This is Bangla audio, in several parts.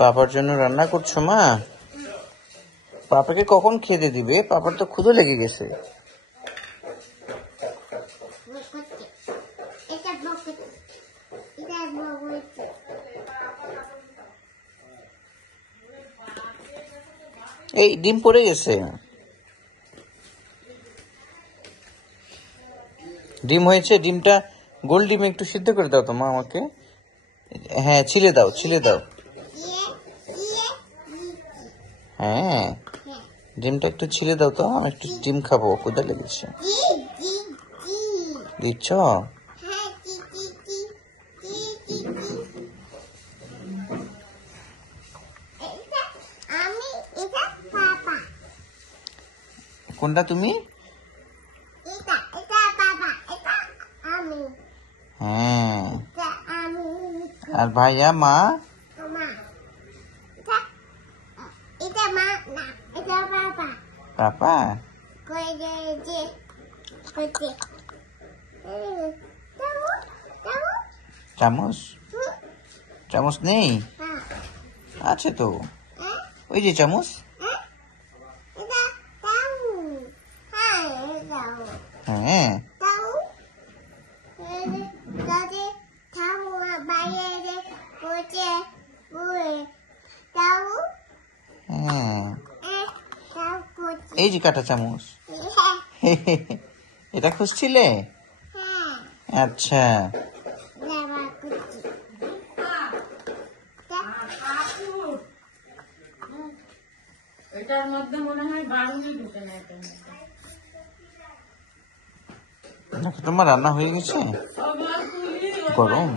পাপার জন্য রান্না করছো মা? পাপাকে কখন খেতে দিবে? পাপার তো ক্ষুধা লেগে গেছে। এই ডিম পড়ে গেছে। ডিম হয়েছে, ডিমটা গোল ডিম একটু সিদ্ধ করে দাও তো মা আমাকে। হ্যাঁ, ছিলে দাও, ছিলে দাও। হ্যাঁ, ডিমটা একটু ছিলে দাও তো, আমি একটু ডিম খাবো, ক্ষুধা লেগেছে। দিচ্ছ? কোনটা তুমি? হ্যাঁ, আর ভাইয়া মা? পাপা চামচ? চামচ নেই? আছে তো, ওই যে চামচ। হ্যাঁ, এই যে কাঁটা চামচ। এটা খুঁজছিলে? আচ্ছা, এটার মধ্যে মনে হয় বাড়ি ঢুকে না। তোমার রান্না হয়ে গেছে? গরম?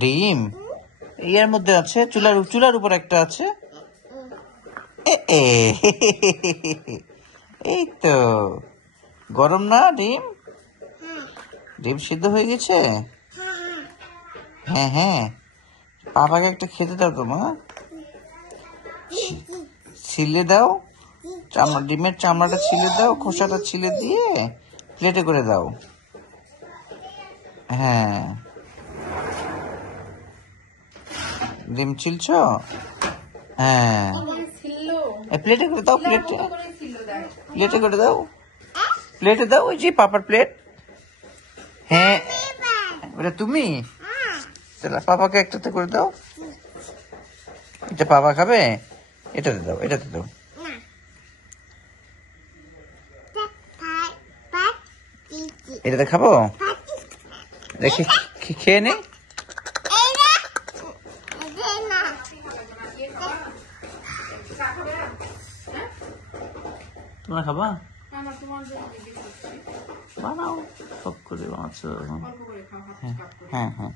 ডিম এর মধ্যে আছে, চুলার উপর একটা আছে। এই তো গরম না ডিম? ডিম সিদ্ধ হয়ে গেছে? হ্যাঁ হ্যাঁ, পাপাকে একটা খেতে দাও তো মা। ছিলে দাও, ডিমের চামড়াটা ছিলে দাও, খোসাটা ছিলে দিয়ে প্লেটে করে দাও। হ্যাঁ, ডিম ছিলছ? হ্যাঁ, প্লেটে করে দাও, প্লেটে করে দাও, প্লেটে দাও, ওই যে পাপার প্লেট। হ্যাঁ, ওটা তুমি? পাপাকে একটাতে করে দাও। এটা পাপা খাবে? এটাতে দাও, এটাতে দাও। এটাতে খাবো? দেখি খেয়ে নে। তোমরা খাবা? বানাও, সব করে বানাচ্ছো। হ্যাঁ হ্যাঁ।